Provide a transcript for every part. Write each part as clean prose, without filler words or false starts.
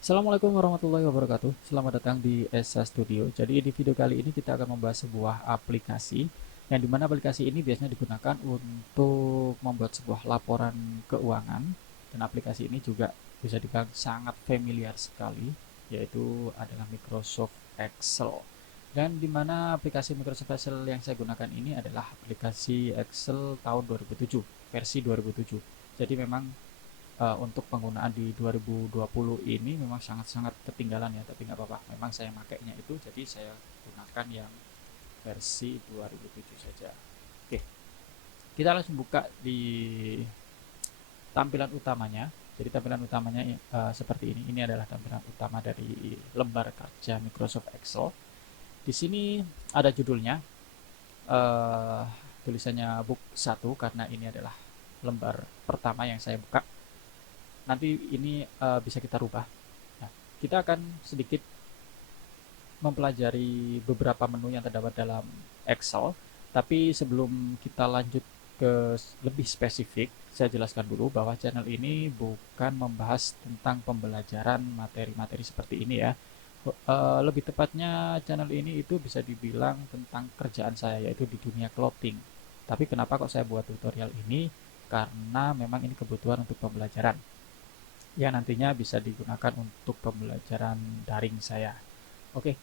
Assalamualaikum warahmatullahi wabarakatuh. Selamat datang di Esa Studio. Jadi di video kali ini kita akan membahas sebuah aplikasi yang dimana aplikasi ini biasanya digunakan untuk membuat sebuah laporan keuangan, dan aplikasi ini juga bisa dibilang sangat familiar sekali, yaitu adalah Microsoft Excel. Dan dimana aplikasi Microsoft Excel yang saya gunakan ini adalah aplikasi Excel tahun 2007, versi 2007. Jadi memang untuk penggunaan di 2020 ini memang sangat-sangat ketinggalan ya, tapi nggak apa-apa. Memang saya makainya itu, jadi saya gunakan yang versi 2007 saja. Oke, kita langsung buka di tampilan utamanya. Jadi tampilan utamanya seperti ini. Ini adalah tampilan utama dari lembar kerja Microsoft Excel. Di sini ada judulnya, eh, tulisannya book 1 karena ini adalah lembar pertama yang saya buka. Nanti ini bisa kita rubah. Nah, kita akan sedikit mempelajari beberapa menu yang terdapat dalam Excel, tapi sebelum kita lanjut ke lebih spesifik, saya jelaskan dulu bahwa channel ini bukan membahas tentang pembelajaran materi-materi seperti ini ya. Lebih tepatnya channel ini itu bisa dibilang tentang kerjaan saya, yaitu di dunia clothing. Tapi kenapa kok saya buat tutorial ini? Karena memang ini kebutuhan untuk pembelajaran yang nantinya bisa digunakan untuk pembelajaran daring saya. Oke,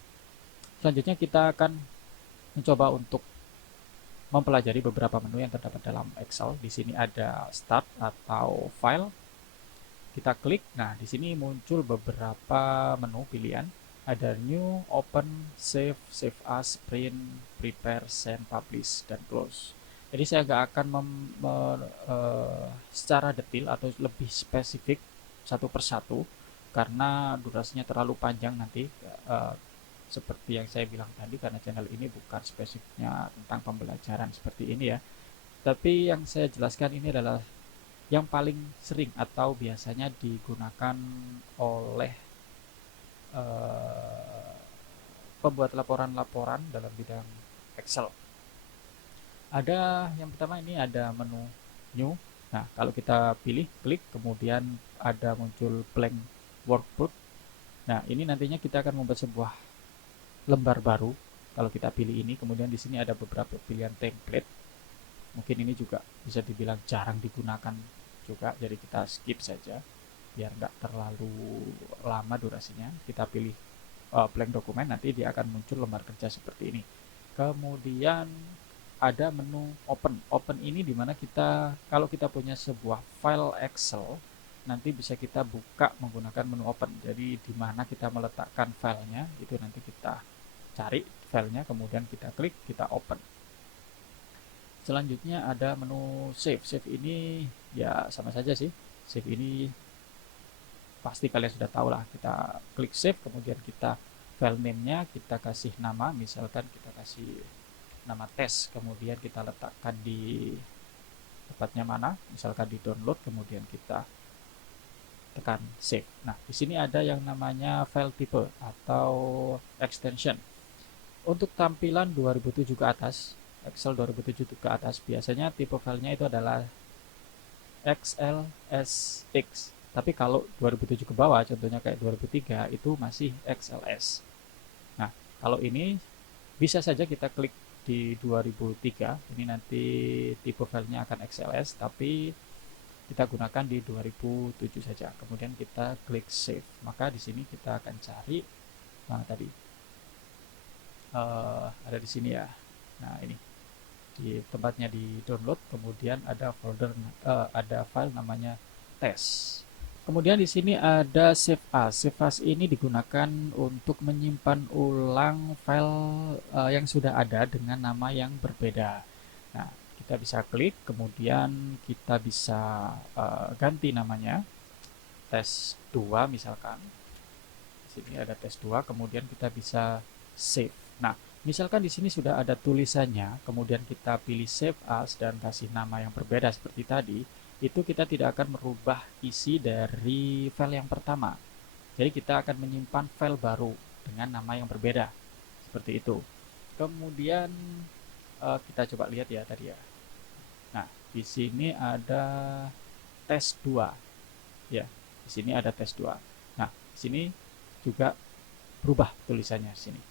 selanjutnya kita akan mencoba untuk mempelajari beberapa menu yang terdapat dalam Excel. Di sini ada Start atau File. Kita klik. Nah, di sini muncul beberapa menu pilihan. Ada New, Open, Save, Save As, Print, Prepare, Send, Publish, dan Close. Jadi saya nggak akan secara detail atau lebih spesifik satu persatu karena durasinya terlalu panjang nanti, eh, seperti yang saya bilang tadi, karena channel ini bukan spesifiknya tentang pembelajaran seperti ini ya, tapi yang saya jelaskan ini adalah yang paling sering atau biasanya digunakan oleh eh, pembuat laporan-laporan dalam bidang Excel. Ada yang pertama, ini ada menu New. Nah, kalau kita pilih, klik, kemudian ada muncul blank workbook. Nah, ini nantinya kita akan membuat sebuah lembar baru. Kalau kita pilih ini, kemudian di sini ada beberapa pilihan template. Mungkin ini juga bisa dibilang jarang digunakan juga, jadi kita skip saja biar nggak terlalu lama durasinya. Kita pilih blank dokumen, nanti dia akan muncul lembar kerja seperti ini. Kemudian ada menu open. Open ini dimana kita, kalau kita punya sebuah file Excel, nanti bisa kita buka menggunakan menu open. Jadi di mana kita meletakkan filenya itu nanti kita cari filenya, kemudian kita klik, kita open. Selanjutnya ada menu save. Save ini ya sama saja sih. Save ini pasti kalian sudah tahu lah. Kita klik save, kemudian kita file name-nya kita kasih nama, misalkan kita kasih nama tes, kemudian kita letakkan di tempatnya mana, misalkan di download, kemudian kita tekan save. Nah, di sini ada yang namanya file type atau extension. Untuk tampilan 2007 ke atas, Excel 2007 ke atas, biasanya tipe filenya itu adalah XLSX. Tapi kalau 2007 ke bawah, contohnya kayak 2003, itu masih XLS. Nah, kalau ini bisa saja kita klik di 2003, ini nanti tipe filenya akan XLS, tapi kita gunakan di 2007 saja. Kemudian kita klik save. Maka di sini kita akan cari mana tadi. Ada di sini ya. Nah, ini di tempatnya di download, kemudian ada folder, ada file namanya test. Kemudian di sini ada save as. Save as ini digunakan untuk menyimpan ulang file yang sudah ada dengan nama yang berbeda. Nah, kita bisa klik, kemudian kita bisa ganti namanya, tes 2 misalkan. Di sini ada tes 2, kemudian kita bisa save. Nah, misalkan di sini sudah ada tulisannya, kemudian kita pilih save as dan kasih nama yang berbeda seperti tadi, itu kita tidak akan merubah isi dari file yang pertama. Jadi kita akan menyimpan file baru dengan nama yang berbeda. Seperti itu. Kemudian kita coba lihat ya tadi ya. Nah, di sini ada tes 2. Ya, di sini ada tes 2. Nah, Di sini juga berubah tulisannya di sini.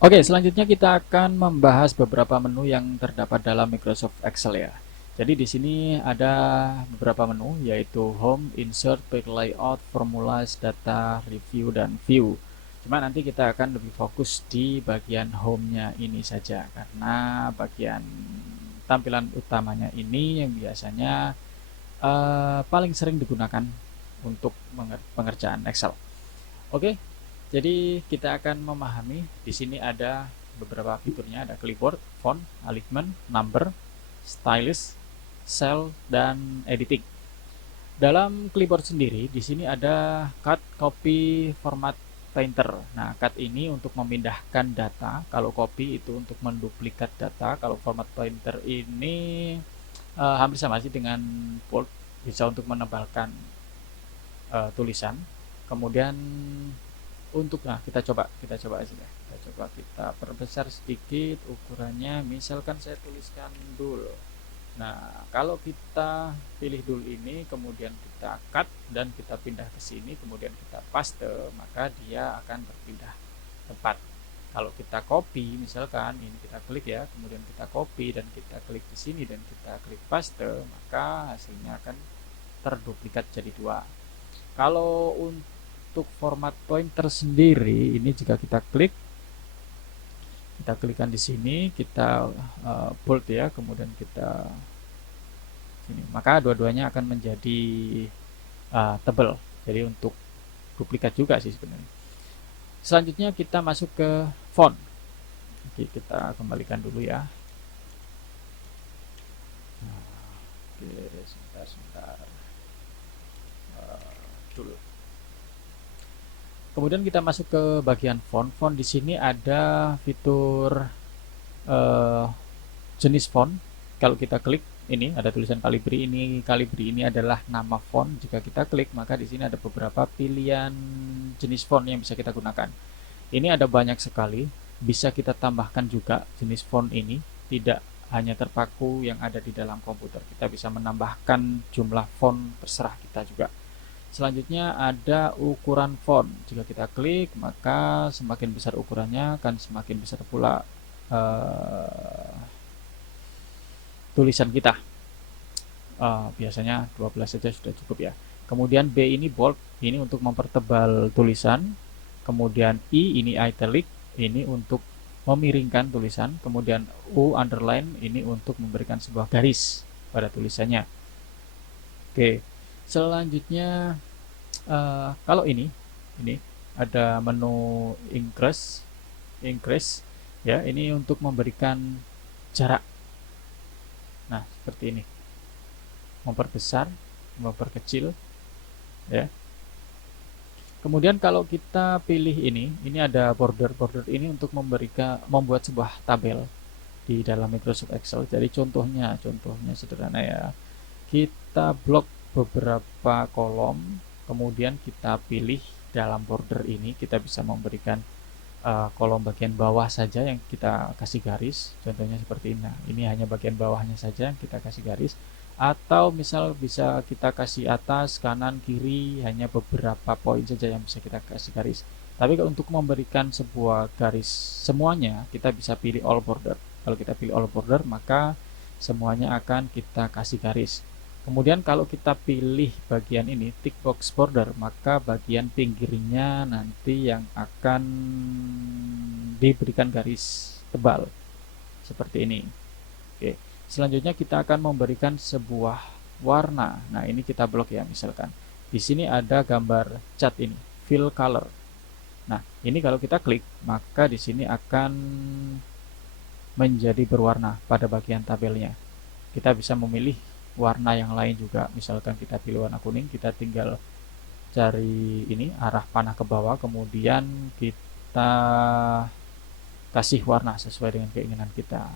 Oke, selanjutnya kita akan membahas beberapa menu yang terdapat dalam Microsoft Excel ya. Jadi di sini ada beberapa menu yaitu Home, Insert, Quick Layout, Formulas, Data, Review, dan View. Cuma nanti kita akan lebih fokus di bagian Home-nya ini saja karena bagian tampilan utamanya ini yang biasanya paling sering digunakan untuk pengerjaan Excel. Oke, jadi kita akan memahami di sini ada beberapa fiturnya, ada clipboard, font, alignment, number, stylus, cell, dan editing. Dalam clipboard sendiri di sini ada cut, copy, format, painter. Nah, cut ini untuk memindahkan data, kalau copy itu untuk menduplikat data, kalau format painter ini hampir sama sih dengan bold, bisa untuk menebalkan tulisan. Kemudian untuk kita coba aja ya. Kita perbesar sedikit ukurannya, misalkan saya tuliskan dulu. Nah, kalau kita pilih dulu ini, kemudian kita cut dan kita pindah ke sini, kemudian kita paste, maka dia akan berpindah tempat. Kalau kita copy, misalkan ini kita klik ya, kemudian kita copy dan kita klik di sini dan kita klik paste, maka hasilnya akan terduplikat jadi dua. Kalau untuk format pointer sendiri, ini jika kita klikkan di sini, kita bold ya, kemudian kita sini, maka dua-duanya akan menjadi tebal. Jadi untuk duplikat juga sih sebenarnya. Selanjutnya kita masuk ke font. Oke, kita kembalikan dulu ya. Oke, sebentar. Dulu. Kemudian kita masuk ke bagian font. Font di sini ada fitur jenis font. Kalau kita klik ini ada tulisan Calibri. Calibri ini adalah nama font. Jika kita klik maka di sini ada beberapa pilihan jenis font yang bisa kita gunakan. Ini ada banyak sekali. Bisa kita tambahkan juga jenis font ini. Tidak hanya terpaku yang ada di dalam komputer. Kita bisa menambahkan jumlah font terserah kita juga. Selanjutnya ada ukuran font. Jika kita klik maka semakin besar ukurannya akan semakin besar pula tulisan kita. Biasanya 12 saja sudah cukup ya. Kemudian B ini bold, ini untuk mempertebal tulisan. Kemudian I ini italic, ini untuk memiringkan tulisan. Kemudian U underline, ini untuk memberikan sebuah garis pada tulisannya. Oke, selanjutnya kalau ini ada menu increase ya, ini untuk memberikan jarak. Nah, seperti ini, memperbesar, memperkecil ya. Kemudian kalau kita pilih ini ada border ini untuk membuat sebuah tabel di dalam Microsoft Excel. Jadi contohnya sederhana ya, kita blok beberapa kolom, kemudian kita pilih dalam border ini, kita bisa memberikan kolom bagian bawah saja yang kita kasih garis, contohnya seperti ini. Nah, ini hanya bagian bawahnya saja yang kita kasih garis, atau misal bisa kita kasih atas, kanan, kiri, hanya beberapa poin saja yang bisa kita kasih garis. Tapi untuk memberikan sebuah garis semuanya, kita bisa pilih all border. Kalau kita pilih all border, maka semuanya akan kita kasih garis. Kemudian kalau kita pilih bagian ini tick box border, maka bagian pinggirnya nanti yang akan diberikan garis tebal seperti ini. Oke, selanjutnya kita akan memberikan sebuah warna. Nah, ini kita blok ya, misalkan di sini ada gambar cat ini, fill color. Nah, ini kalau kita klik, maka di sini akan menjadi berwarna pada bagian tabelnya. Kita bisa memilih warna yang lain juga, misalkan kita pilih warna kuning, kita tinggal cari ini arah panah ke bawah, kemudian kita kasih warna sesuai dengan keinginan kita.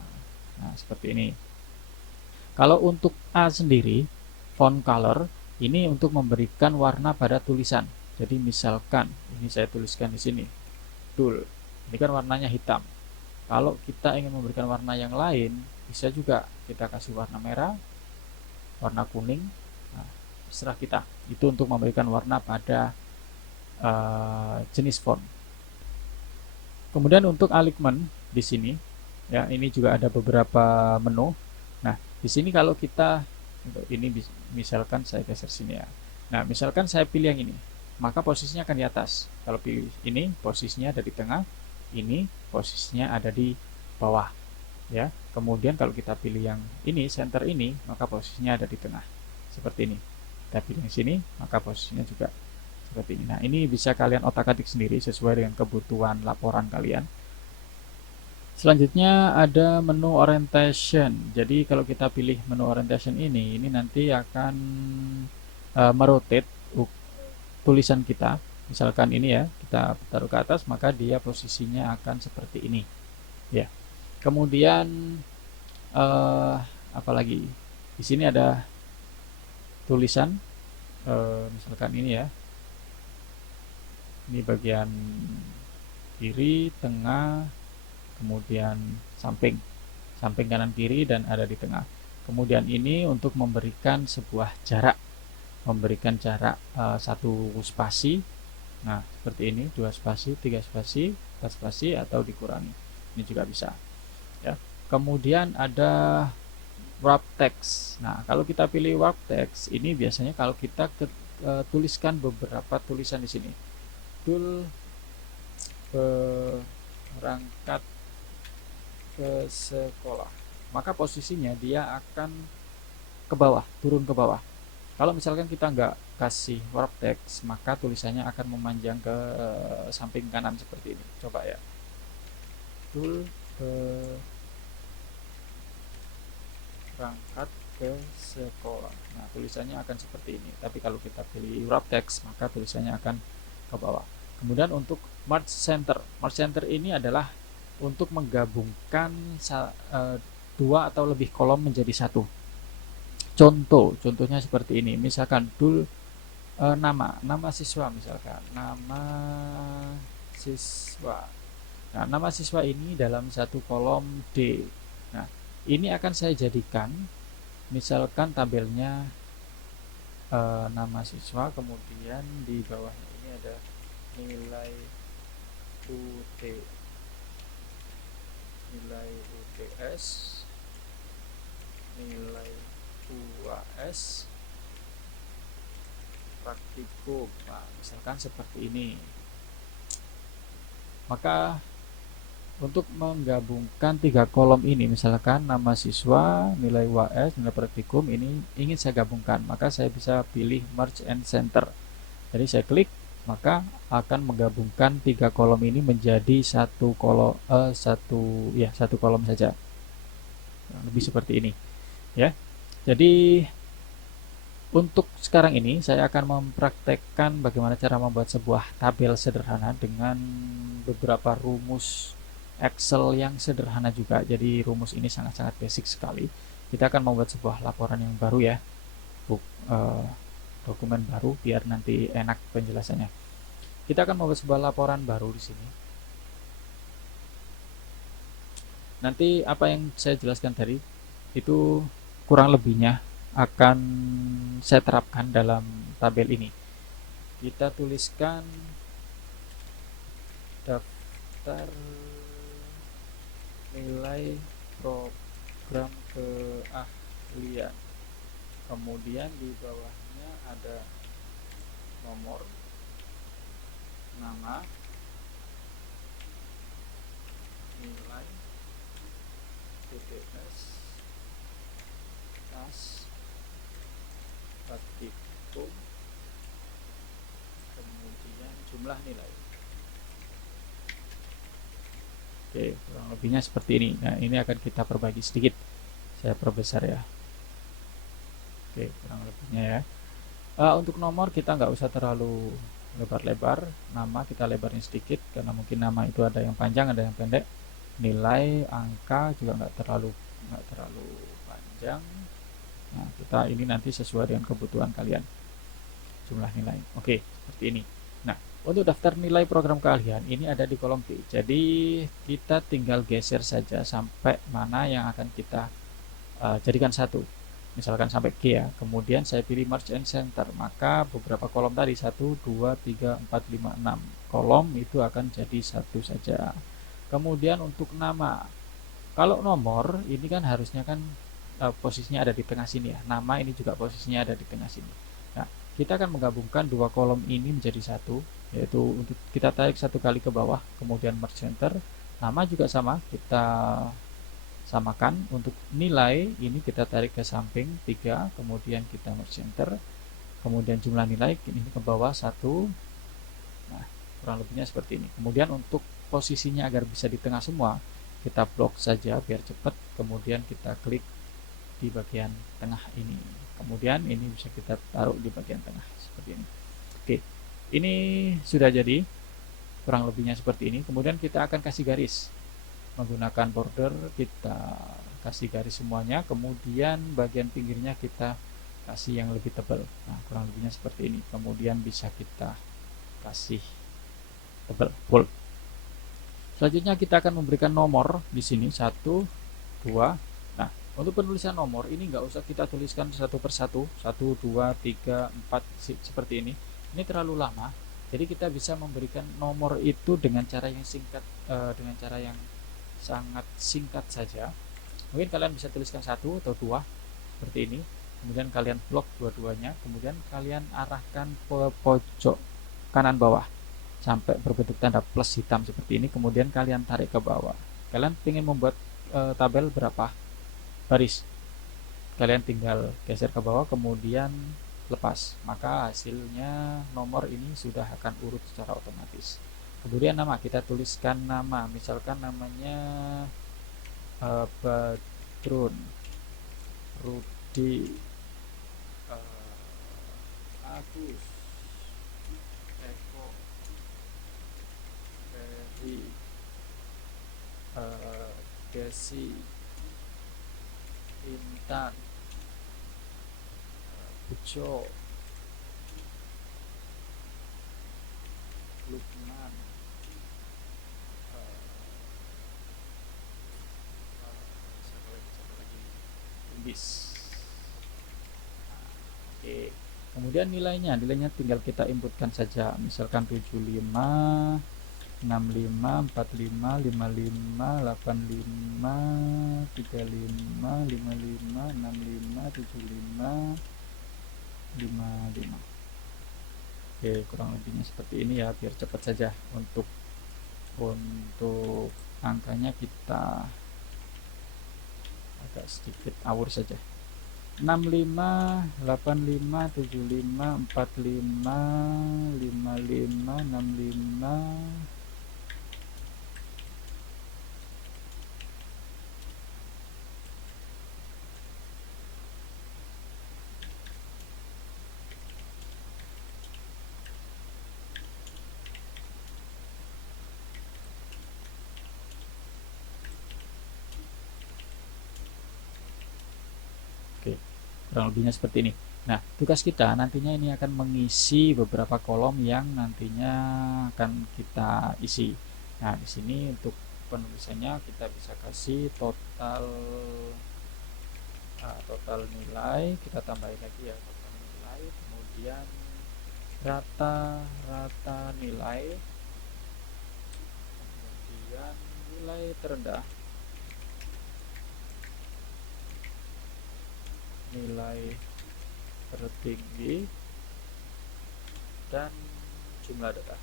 Nah, seperti ini. Kalau untuk A sendiri, font color ini untuk memberikan warna pada tulisan. Jadi misalkan ini saya tuliskan di sini Dul, ini kan warnanya hitam. Kalau kita ingin memberikan warna yang lain, bisa juga kita kasih warna merah, warna kuning. Nah, terserah kita. Itu untuk memberikan warna pada jenis font. Kemudian untuk alignment di sini, ya ini juga ada beberapa menu. Nah, di sini kalau kita untuk ini misalkan saya geser sini ya. Nah, misalkan saya pilih yang ini, maka posisinya akan di atas. Kalau pilih ini, posisinya ada di tengah. Ini posisinya ada di bawah, ya. Kemudian kalau kita pilih yang ini, center ini, maka posisinya ada di tengah. Seperti ini. Kita pilih yang sini, maka posisinya juga seperti ini. Nah, ini bisa kalian otak-atik sendiri sesuai dengan kebutuhan laporan kalian. Selanjutnya ada menu orientation. Jadi kalau kita pilih menu orientation ini nanti akan merotate tulisan kita. Misalkan ini ya, kita taruh ke atas, maka dia posisinya akan seperti ini. Ya. Kemudian apalagi di sini ada tulisan, misalkan ini ya. Ini bagian kiri, tengah, kemudian samping kanan kiri, dan ada di tengah. Kemudian ini untuk memberikan sebuah jarak, satu spasi. Nah, seperti ini, 2 spasi, 3 spasi, 4 spasi, atau dikurangi. Ini juga bisa. Ya. Kemudian ada wrap text. Nah, kalau kita pilih wrap text, ini biasanya kalau kita tuliskan beberapa tulisan di sini. Dul berangkat ke sekolah, maka posisinya dia akan ke bawah, turun ke bawah. Kalau misalkan kita nggak kasih wrap text, maka tulisannya akan memanjang ke samping kanan seperti ini. Coba ya, Dul berangkat ke sekolah. Nah, tulisannya akan seperti ini. Tapi kalau kita pilih wrap text, maka tulisannya akan ke bawah. Kemudian untuk merge center. Merge center ini adalah untuk menggabungkan dua atau lebih kolom menjadi satu. Contohnya seperti ini. Misalkan dul nama siswa, misalkan nama siswa. Nah, nama siswa ini dalam satu kolom D. Nah, ini akan saya jadikan misalkan tabelnya nama siswa, kemudian di bawahnya ini ada nilai UTS, nilai UAS, praktikum. Nah, misalkan seperti ini. Maka untuk menggabungkan 3 kolom ini, misalkan nama siswa, nilai UAS, nilai praktikum, ini ingin saya gabungkan, maka saya bisa pilih merge and center. Jadi saya klik, maka akan menggabungkan 3 kolom ini menjadi satu kolom saja. Lebih seperti ini, ya. Jadi untuk sekarang ini saya akan mempraktekkan bagaimana cara membuat sebuah tabel sederhana dengan beberapa rumus Excel yang sederhana juga. Jadi rumus ini sangat-sangat basic sekali. Kita akan membuat sebuah laporan yang baru ya, dokumen baru biar nanti enak penjelasannya. Kita akan membuat sebuah laporan baru di sini. Nanti apa yang saya jelaskan tadi itu kurang lebihnya akan saya terapkan dalam tabel ini. Kita tuliskan daftar nilai program keahlian. Kemudian di bawahnya ada nomor, nama, nilai, TTS, tas, praktikum, kemudian jumlah nilai. Oke, kurang lebihnya seperti ini. Nah, ini akan kita perbagi sedikit. Saya perbesar ya. Oke, kurang lebihnya ya. Untuk nomor kita nggak usah terlalu lebar-lebar. Nama kita lebarin sedikit karena mungkin nama itu ada yang panjang, ada yang pendek. Nilai, angka juga nggak terlalu panjang. Nah, kita ini nanti sesuai dengan kebutuhan kalian. Jumlah nilai. Oke, seperti ini. Nah, untuk daftar nilai program keahlian ini ada di kolom B. Jadi kita tinggal geser saja sampai mana yang akan kita jadikan satu. misalkan sampai G ya. Kemudian saya pilih merge and center, maka beberapa kolom tadi 1, 2, 3, 4, 5, 6 kolom itu akan jadi satu saja. Kemudian untuk nama, kalau nomor ini kan harusnya kan posisinya ada di tengah sini ya. Nama ini juga posisinya ada di tengah sini. Nah, kita akan menggabungkan dua kolom ini menjadi satu, yaitu untuk kita tarik satu kali ke bawah, kemudian merge center. Nama juga sama, kita samakan. Untuk nilai ini kita tarik ke samping 3, kemudian kita merge center, kemudian jumlah nilai ini ke bawah 1. Nah, kurang lebihnya seperti ini. Kemudian untuk posisinya agar bisa di tengah semua, kita blok saja biar cepat, kemudian kita klik di bagian tengah ini, kemudian ini bisa kita taruh di bagian tengah seperti ini. Oke, ini sudah jadi, kurang lebihnya seperti ini. Kemudian kita akan kasih garis menggunakan border, kita kasih garis semuanya, kemudian bagian pinggirnya kita kasih yang lebih tebal. Nah, kurang lebihnya seperti ini. Kemudian bisa kita kasih tebal, bold. Selanjutnya kita akan memberikan nomor di sini 1, 2. Nah, untuk penulisan nomor ini nggak usah kita tuliskan satu persatu, 1, 2, 3, 4 seperti ini. Ini terlalu lama. Jadi kita bisa memberikan nomor itu dengan cara yang singkat, dengan cara yang sangat singkat saja. Mungkin kalian bisa tuliskan 1 atau 2 seperti ini. Kemudian kalian blok dua-duanya, kemudian kalian arahkan ke pojok kanan bawah sampai berbentuk tanda plus hitam seperti ini, kemudian kalian tarik ke bawah. Kalian ingin membuat tabel berapa baris, kalian tinggal geser ke bawah kemudian lepas, maka hasilnya nomor ini sudah akan urut secara otomatis. Kemudian nama, kita tuliskan nama, misalkan namanya Badrun Rudi Agus Eko Ferry Desi Intan Bejo Lukman Bis. Oke. Kemudian nilainya tinggal kita inputkan saja, misalkan 75, 65, 45, 55, 85, 35, 55, 65, 75, 55. Oke, kurang lebihnya seperti ini ya, biar cepat saja. Untuk angkanya kita agak sedikit awur saja. 65, 85, 75, 45, 55, 65. Oke, kurang lebihnya seperti ini. Nah, tugas kita nantinya ini akan mengisi beberapa kolom yang nantinya akan kita isi. Nah, di sini untuk penulisannya kita bisa kasih total nilai, kita tambahin lagi ya total nilai, kemudian rata nilai, kemudian nilai terendah, nilai tertinggi, dan jumlah data.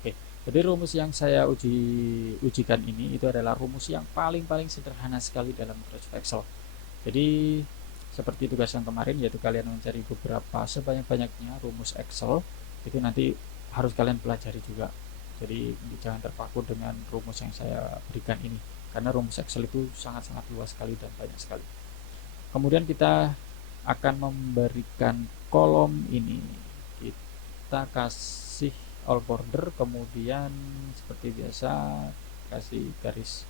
Oke, jadi rumus yang saya ujikan ini itu adalah rumus yang paling sederhana sekali dalam Microsoft Excel. Jadi seperti tugas yang kemarin, yaitu kalian mencari beberapa sebanyak-banyaknya rumus Excel, itu nanti harus kalian pelajari juga. Jadi jangan terpaku dengan rumus yang saya berikan ini, karena rumus Excel itu sangat-sangat luas sekali dan banyak sekali. Kemudian kita akan memberikan kolom ini, kita kasih all border, kemudian seperti biasa kasih garis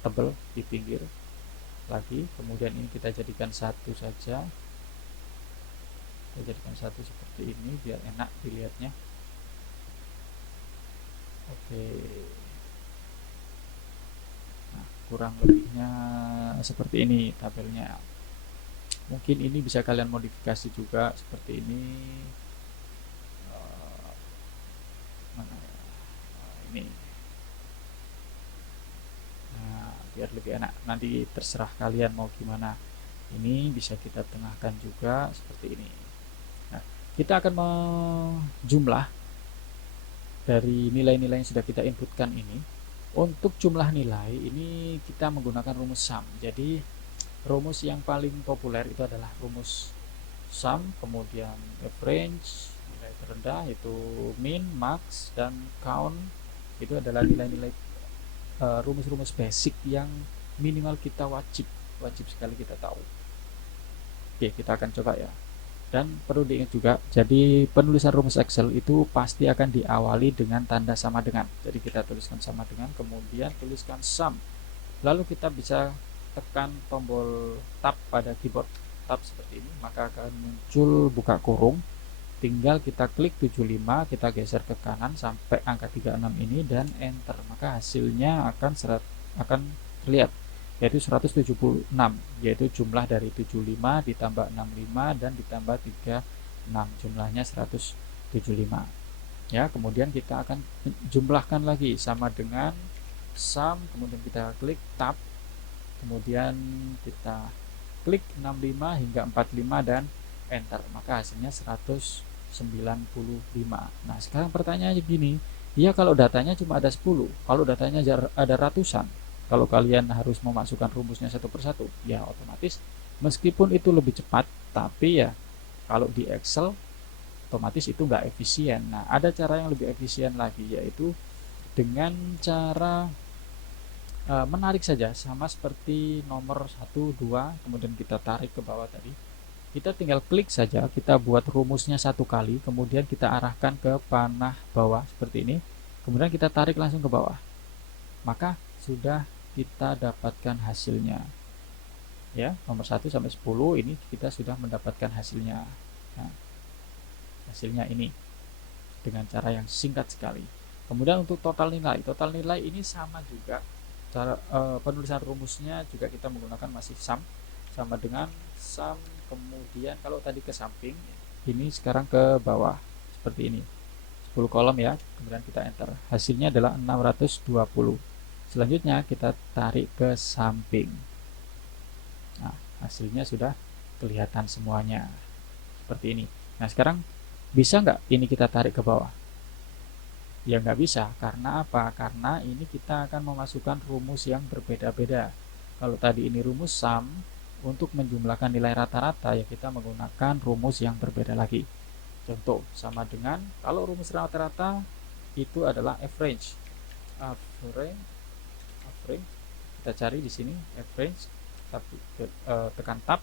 tebal di pinggir lagi, kemudian ini kita jadikan satu saja, kita jadikan satu seperti ini biar enak dilihatnya. Oke, nah kurang lebihnya seperti ini tabelnya. Mungkin ini bisa kalian modifikasi juga seperti ini. Mana ya? Ini. Nah, biar lebih enak. Nanti terserah kalian mau gimana. Ini bisa kita tengahkan juga seperti ini. Nah, kita akan menjumlah dari nilai-nilai yang sudah kita inputkan ini. Untuk jumlah nilai ini kita menggunakan rumus sum. Jadi rumus yang paling populer itu adalah rumus sum, kemudian average, nilai terendah itu min, max, dan count. Itu adalah nilai-nilai rumus-rumus basic yang minimal kita wajib sekali kita tahu. Oke, kita akan coba ya. Dan perlu diingat juga, jadi penulisan rumus Excel itu pasti akan diawali dengan tanda sama dengan. Jadi kita tuliskan sama dengan, kemudian tuliskan sum. Lalu kita bisa tekan tombol tab pada keyboard, tab seperti ini, maka akan muncul buka kurung. Tinggal kita klik 75, kita geser ke kanan sampai angka 36 ini dan enter. Maka hasilnya akan terlihat, yaitu 176, yaitu jumlah dari 75 ditambah 65 dan ditambah 36, jumlahnya 175 ya. Kemudian kita akan jumlahkan lagi sama dengan sum, kemudian kita klik tab, kemudian kita klik 65 hingga 45 dan enter, maka hasilnya 195. Nah, sekarang pertanyaannya gini, ya kalau datanya cuma ada 10, kalau datanya ada ratusan, kalau kalian harus memasukkan rumusnya satu persatu, ya otomatis meskipun itu lebih cepat, tapi ya kalau di Excel otomatis itu nggak efisien. Nah, ada cara yang lebih efisien lagi, yaitu dengan cara menarik saja, sama seperti nomor 1, 2, kemudian kita tarik ke bawah tadi. Kita tinggal klik saja, kita buat rumusnya satu kali, kemudian kita arahkan ke panah bawah seperti ini, kemudian kita tarik langsung ke bawah. Maka sudah kita dapatkan hasilnya ya, nomor 1 sampai 10 ini kita sudah mendapatkan hasilnya. Nah, hasilnya ini dengan cara yang singkat sekali. Kemudian untuk total nilai ini sama juga, cara penulisan rumusnya juga kita menggunakan masih sum, sama dengan sum, kemudian kalau tadi ke samping, ini sekarang ke bawah seperti ini, 10 kolom ya, kemudian kita enter, hasilnya adalah 620. Selanjutnya kita tarik ke samping. Nah, hasilnya sudah kelihatan semuanya seperti ini. Nah, sekarang bisa nggak ini kita tarik ke bawah? Ya nggak bisa. Karena apa? Karena ini kita akan memasukkan rumus yang berbeda-beda. Kalau tadi ini rumus sum, untuk menjumlahkan nilai rata-rata ya kita menggunakan rumus yang berbeda lagi. Contoh, sama dengan kalau rumus rata-rata itu adalah average. Kita cari di sini average, tekan tab,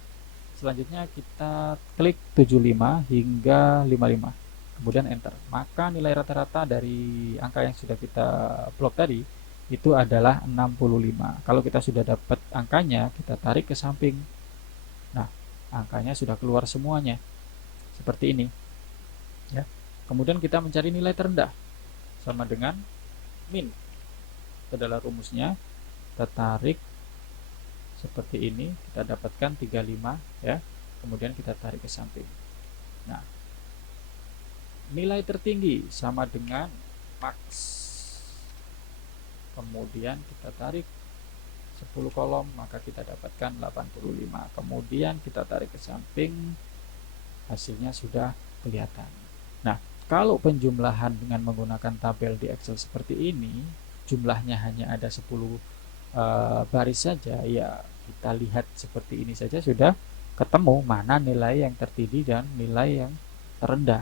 selanjutnya kita klik 75 hingga 55, kemudian enter, maka nilai rata-rata dari angka yang sudah kita blok tadi itu adalah 65. Kalau kita sudah dapat angkanya, kita tarik ke samping. Nah, angkanya sudah keluar semuanya seperti ini ya. Kemudian kita mencari nilai terendah, sama dengan min, itu adalah rumusnya. Kita tarik seperti ini, kita dapatkan 35 ya, kemudian kita tarik ke samping. Nah, nilai tertinggi sama dengan max, kemudian kita tarik 10 kolom, maka kita dapatkan 85, kemudian kita tarik ke samping, hasilnya sudah kelihatan. Nah, kalau penjumlahan dengan menggunakan tabel di Excel seperti ini, jumlahnya hanya ada 10 baris saja, ya kita lihat seperti ini saja sudah ketemu mana nilai yang tertinggi dan nilai yang terendah.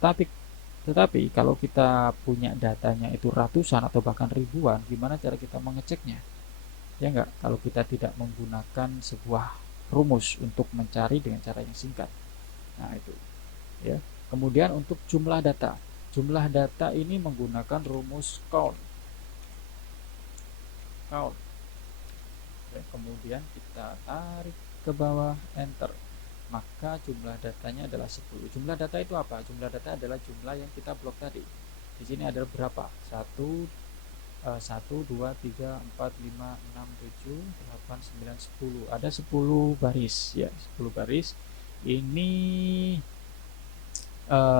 Tetapi kalau kita punya datanya itu ratusan atau bahkan ribuan, gimana cara kita mengeceknya? Ya enggak, kalau kita tidak menggunakan sebuah rumus untuk mencari dengan cara yang singkat. Nah, itu ya. Kemudian untuk jumlah data ini menggunakan rumus count. Kemudian kita tarik ke bawah, enter, maka jumlah datanya adalah 10. Jumlah data itu apa? Jumlah data adalah jumlah yang kita blok tadi. Di sini ada berapa? 1, 1, 2, 3, 4, 5, 6, 7, 8, 9, 10. Ada 10 baris ya, 10 baris. Ini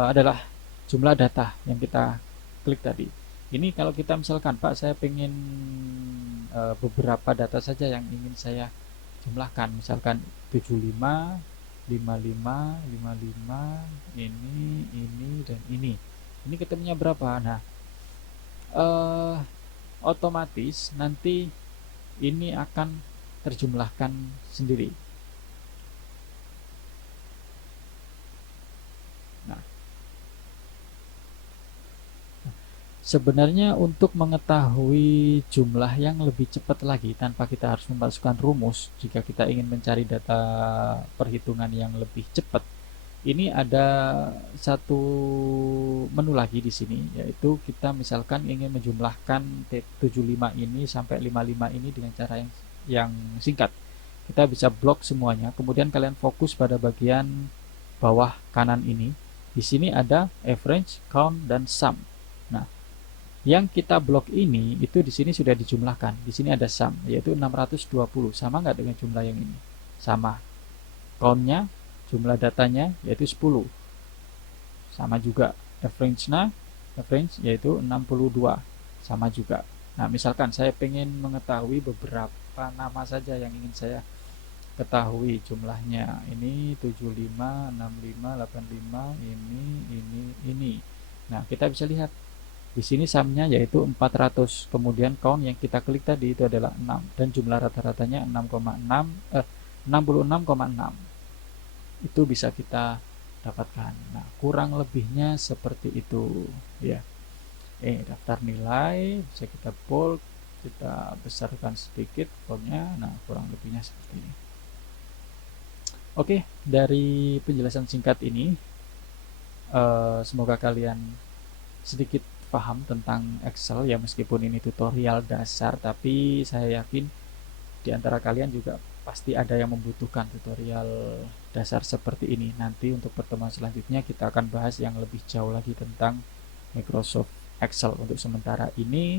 adalah jumlah data yang kita klik tadi. Ini kalau kita misalkan, Pak, saya pengen beberapa data saja yang ingin saya jumlahkan, misalkan 75, 55, 55, ini dan ini. Ini ketemunya berapa? Nah, eh, otomatis nanti ini akan terjumlahkan sendiri. Nah, sebenarnya untuk mengetahui jumlah yang lebih cepat lagi tanpa kita harus memasukkan rumus, jika kita ingin mencari data perhitungan yang lebih cepat, ini ada satu menu lagi di sini, yaitu kita misalkan ingin menjumlahkan 75 ini sampai 55 ini dengan cara yang singkat. Kita bisa blok semuanya, kemudian kalian fokus pada bagian bawah kanan ini. Di sini ada average, count, dan sum. Nah, yang kita blok ini itu di sini sudah dijumlahkan. Di sini ada sum, yaitu 620. Sama nggak dengan jumlah yang ini? Sama. Countnya, jumlah datanya yaitu 10. Sama juga. Average yaitu 62. Sama juga. Nah, misalkan saya ingin mengetahui beberapa nama saja yang ingin saya ketahui jumlahnya. Ini 75, 65, 85, ini. Nah, kita bisa lihat di sini sumnya yaitu 400. Kemudian count yang kita klik tadi itu adalah 6 dan jumlah rata-ratanya 66,6. Itu bisa kita dapatkan. Nah, kurang lebihnya seperti itu ya. Daftar nilai bisa kita bold, kita besarkan sedikit fontnya. Nah, kurang lebihnya seperti ini. Oke, dari penjelasan singkat ini, semoga kalian sedikit paham tentang Excel ya, meskipun ini tutorial dasar, tapi saya yakin di antara kalian juga pasti ada yang membutuhkan tutorial dasar seperti ini. Nanti untuk pertemuan selanjutnya kita akan bahas yang lebih jauh lagi tentang Microsoft Excel. Untuk sementara ini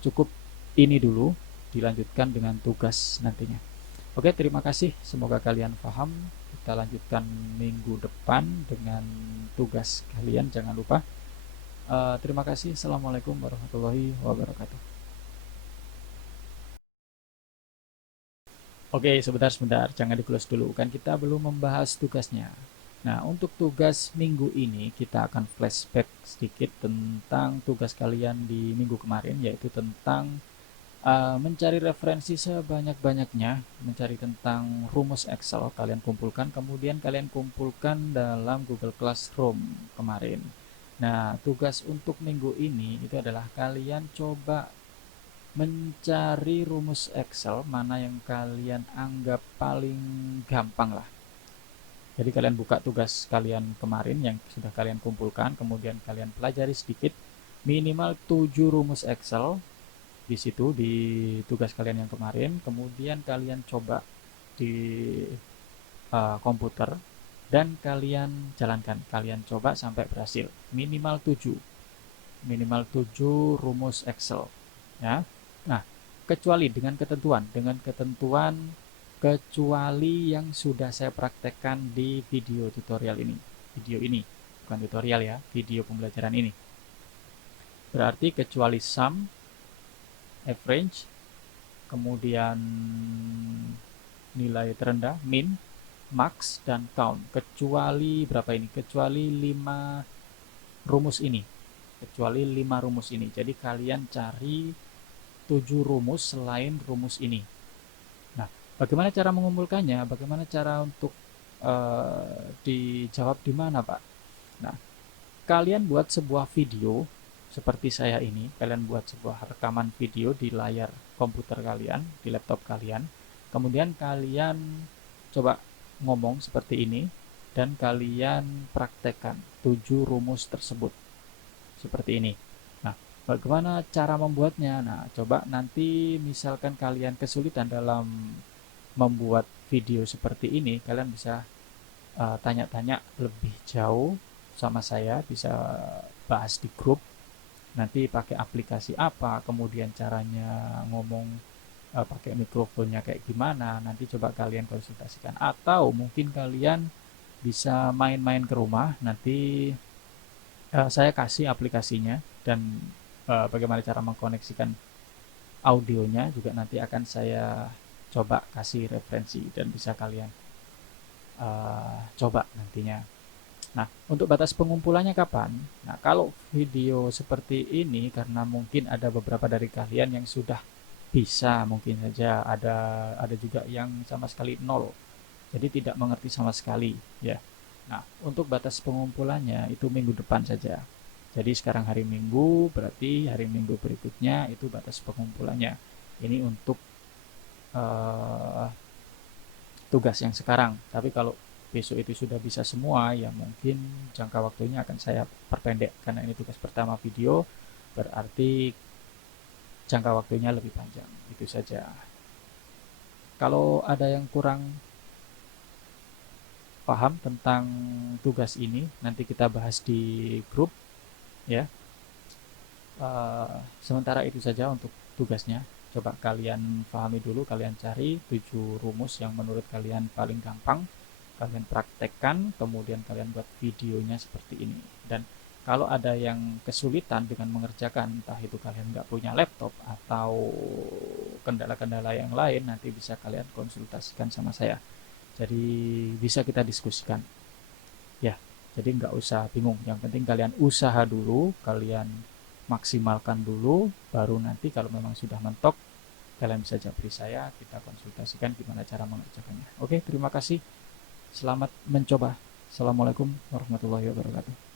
cukup ini dulu, dilanjutkan dengan tugas nantinya. Oke, terima kasih. Semoga kalian paham. Kita lanjutkan minggu depan dengan tugas kalian. Jangan lupa. Terima kasih. Assalamualaikum warahmatullahi wabarakatuh. Oke, sebentar. Jangan di-close dulu. Kan kita belum membahas tugasnya. Nah, untuk tugas minggu ini, kita akan flashback sedikit tentang tugas kalian di minggu kemarin, yaitu tentang mencari referensi sebanyak-banyaknya, mencari tentang rumus Excel, kalian kumpulkan, kemudian kalian kumpulkan dalam Google Classroom kemarin. Nah, tugas untuk minggu ini itu adalah kalian coba mencari rumus Excel mana yang kalian anggap paling gampang lah. Jadi kalian buka tugas kalian kemarin yang sudah kalian kumpulkan, kemudian kalian pelajari sedikit, minimal 7 rumus Excel di situ di tugas kalian yang kemarin, kemudian kalian coba di komputer dan kalian jalankan, kalian coba sampai berhasil, minimal 7 rumus Excel ya. Nah, kecuali dengan ketentuan kecuali yang sudah saya praktekkan di video tutorial ini, bukan tutorial ya, video pembelajaran ini. Berarti kecuali sum, average, kemudian nilai terendah, min, max, dan count. Kecuali berapa ini? Kecuali 5 rumus ini. Jadi kalian cari 7 rumus selain rumus ini. Nah, bagaimana cara mengumpulkannya? Bagaimana cara untuk dijawab di mana, Pak? Nah, kalian buat sebuah video seperti saya ini, kalian buat sebuah rekaman video di layar komputer kalian, di laptop kalian, kemudian kalian coba ngomong seperti ini, dan kalian praktekkan 7 rumus tersebut, seperti ini. Nah, bagaimana cara membuatnya? Nah, coba nanti misalkan kalian kesulitan dalam membuat video seperti ini, kalian bisa tanya-tanya lebih jauh sama saya, bisa bahas di grup. nanti pakai aplikasi apa, kemudian caranya ngomong pakai mikrofonnya kayak gimana, nanti coba kalian konsultasikan. Atau mungkin kalian bisa main-main ke rumah, nanti saya kasih aplikasinya dan bagaimana cara mengkoneksikan audionya juga nanti akan saya coba kasih referensi dan bisa kalian coba nantinya. Nah, untuk batas pengumpulannya kapan? Nah, kalau video seperti ini karena mungkin ada beberapa dari kalian yang sudah bisa, mungkin saja ada juga yang sama sekali nol. Jadi tidak mengerti sama sekali, ya. Nah, untuk batas pengumpulannya itu minggu depan saja. Jadi sekarang hari Minggu, berarti hari Minggu berikutnya itu batas pengumpulannya. Ini untuk uh, tugas yang sekarang. Tapi kalau besok itu sudah bisa semua, ya mungkin jangka waktunya akan saya perpendek karena ini tugas pertama video, berarti jangka waktunya lebih panjang. Itu saja. Kalau ada yang kurang paham tentang tugas ini, nanti kita bahas di grup ya. Sementara itu saja untuk tugasnya. Coba kalian pahami dulu, kalian cari 7 rumus yang menurut kalian paling gampang, kalian praktekkan, kemudian kalian buat videonya seperti ini. Dan kalau ada yang kesulitan dengan mengerjakan, entah itu kalian nggak punya laptop atau kendala-kendala yang lain, nanti bisa kalian konsultasikan sama saya. Jadi bisa kita diskusikan. Ya, jadi nggak usah bingung. Yang penting kalian usaha dulu, kalian maksimalkan dulu, baru nanti kalau memang sudah mentok, kalian bisa japri saya, kita konsultasikan gimana cara mengerjakannya. Oke, terima kasih. Selamat mencoba. Assalamualaikum warahmatullahi wabarakatuh.